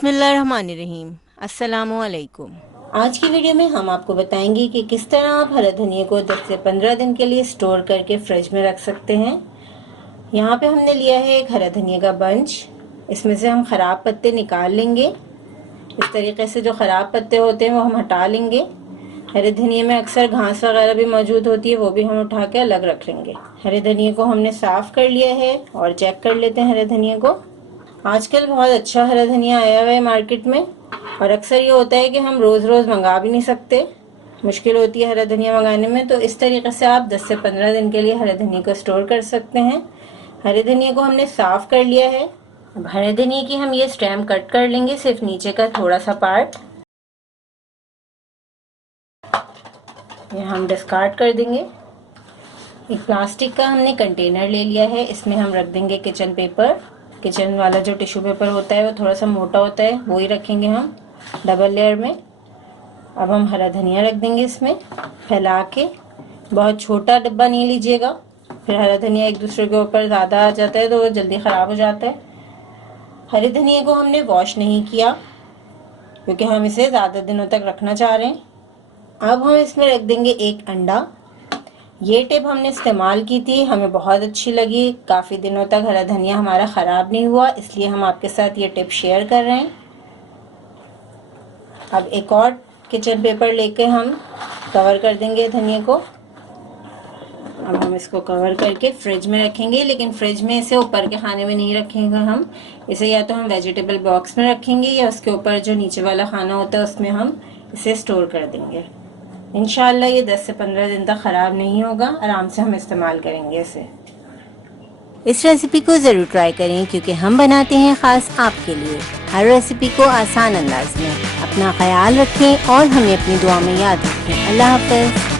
बिस्मिल्लाहिर्रहमानिर्रहीम। अस्सलामुअलैकुम। आज की वीडियो में हम आपको बताएंगे कि किस तरह आप हरा धनिया को 10 से 15 दिन के लिए स्टोर करके फ्रिज में रख सकते हैं। यहाँ पे हमने लिया है एक हरा धनिया का बंच। इसमें से हम ख़राब पत्ते निकाल लेंगे। इस तरीके से जो ख़राब पत्ते होते हैं वो हम हटा लेंगे। हरे धनिया में अक्सर घास वगैरह भी मौजूद होती है, वो भी हम उठा के अलग रख लेंगे। हरे धनिया को हमने साफ़ कर लिया है और चेक कर लेते हैं हरे धनिया को। आजकल बहुत अच्छा हरा धनिया आया हुआ है मार्केट में, और अक्सर ये होता है कि हम रोज़ रोज़ मंगा भी नहीं सकते, मुश्किल होती है हरा धनिया मंगाने में। तो इस तरीके से आप 10 से 15 दिन के लिए हरे धनिया को स्टोर कर सकते हैं। हरे धनिया को हमने साफ़ कर लिया है। अब हरे धनिया की हम ये स्टेम कट कर लेंगे, सिर्फ नीचे का थोड़ा सा पार्ट ये हम डिस्कार्ड कर देंगे। एक प्लास्टिक का हमने कंटेनर ले लिया है, इसमें हम रख देंगे किचन पेपर। किचन वाला जो टिश्यू पेपर होता है वो थोड़ा सा मोटा होता है, वो ही रखेंगे हम डबल लेयर में। अब हम हरा धनिया रख देंगे इसमें फैला के। बहुत छोटा डब्बा नहीं लीजिएगा, फिर हरा धनिया एक दूसरे के ऊपर ज़्यादा आ जाता है तो वो जल्दी ख़राब हो जाता है। हरे धनिया को हमने वॉश नहीं किया क्योंकि हम इसे ज़्यादा दिनों तक रखना चाह रहे हैं। अब हम इसमें रख देंगे एक अंडा। ये टिप हमने इस्तेमाल की थी, हमें बहुत अच्छी लगी। काफ़ी दिनों तक हरा धनिया हमारा ख़राब नहीं हुआ, इसलिए हम आपके साथ ये टिप शेयर कर रहे हैं। अब एक और किचन पेपर लेके हम कवर कर देंगे धनिया को। अब हम इसको कवर करके फ्रिज में रखेंगे, लेकिन फ्रिज में इसे ऊपर के खाने में नहीं रखेंगे हम इसे, या तो हम वेजिटेबल बॉक्स में रखेंगे या उसके ऊपर जो नीचे वाला खाना होता है उसमें हम इसे स्टोर कर देंगे। इंशाल्लाह ये 10 से 15 दिन तक ख़राब नहीं होगा, आराम से हम इस्तेमाल करेंगे इसे। इस रेसिपी को ज़रूर ट्राई करें क्योंकि हम बनाते हैं ख़ास आपके लिए हर रेसिपी को आसान अंदाज में। अपना ख्याल रखें और हमें अपनी दुआ में याद रखें। अल्लाह हाफ़िज़।